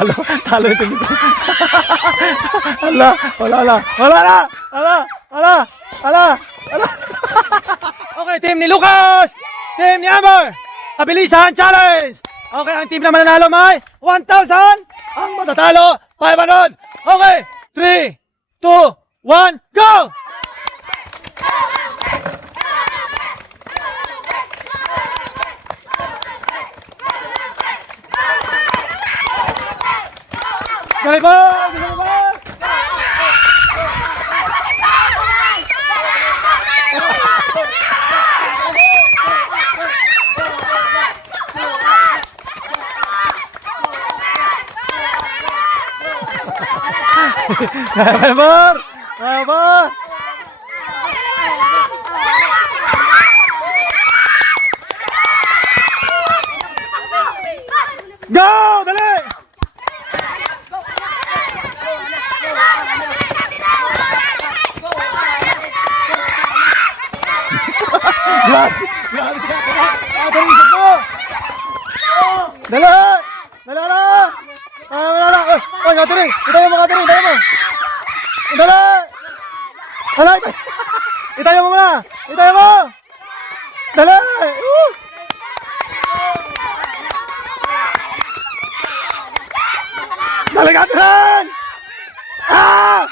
Talo, talo ito dito. Ala, wala na. Wala na. Ala, ala, ala, ala. Okay, team ni Lucas. Team ni Amber. Kabilisan challenge. Okay, ang team na mananalo may 1,000. Ang matatalo, 500. Okay, 3, 2, 1, go! Gali ba? Gali ba? Kaya ba? Kaya ba? Go! Dali! Grabe! Grabe! Dali! Dali! Dali! Dali! Oh, Kateri! Itayo mo, Kateri! Itayo mo! Dali! Dali! Itayo mo muna! Itayo mo! Dali! Dali, Kateri! Ah!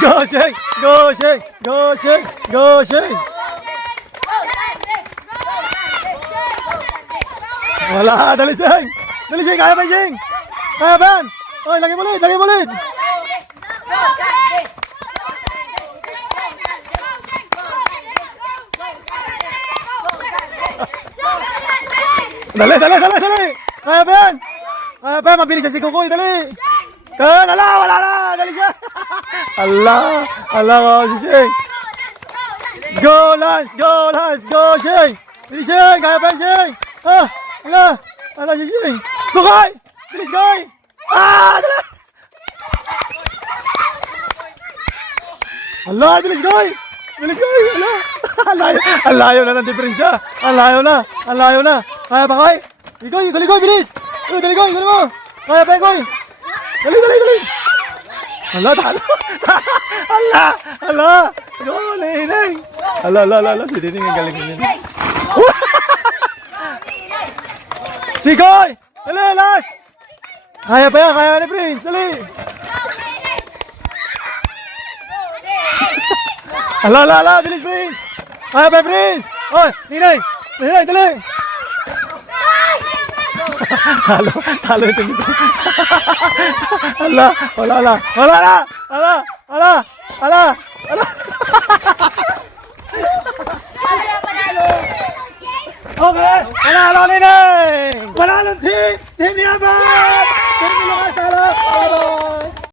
Go, Sheng! Go, Sheng! Go, Sheng! Go, Sheng! Wala, dali Sheng! Dali Sheng, kaya ba Sheng? Kaya ba? Oy, lagay mo ulit, lagay mo ulit! Dali, dali, dali, dali! Kaya ba yan? Kaya ba? Mabilis siya si Kukoy, dali! Kaya, ala, wala na! Dali siya! Ala, ala ko si Sheng! Go, Lance! Go, Lance! Go, Sheng! Dali Sheng! Kaya ba Sheng? Ah! Ala! Ala si Sheng! Kukoy! Bilis, Kukoy! Ah! Dali! Ala! Bilis, Kukoy! Bilis, Kukoy! Ala! Ang layo na ng diferensya! Ang layo na! Ang layo na! Kaya ba, Kukoy? Ikoy! Dali, Kukoy! Bilis! Dali, Kukoy! Dali mo! Kaya ba, Kukoy? Dali, dali, dali! Ala! Talo! Ala! Ala! Go, Neneng! Ala, ala, ala! Si Neneng ang galing niya. Sikoy! Dali, last! Kaya pa yan, kaya ni Prince, dali! Ala, ala, ala, bilis Prince! Kaya pa Prince! Oy, Ninay! Ninay, dali! Talo, talo ito dito. Ala, wala na, wala na! Ala, ala, ala, ala! Okay, panalo Ninay! Panalo team! Team Yaman! Team Lucas, talo! Bye-bye!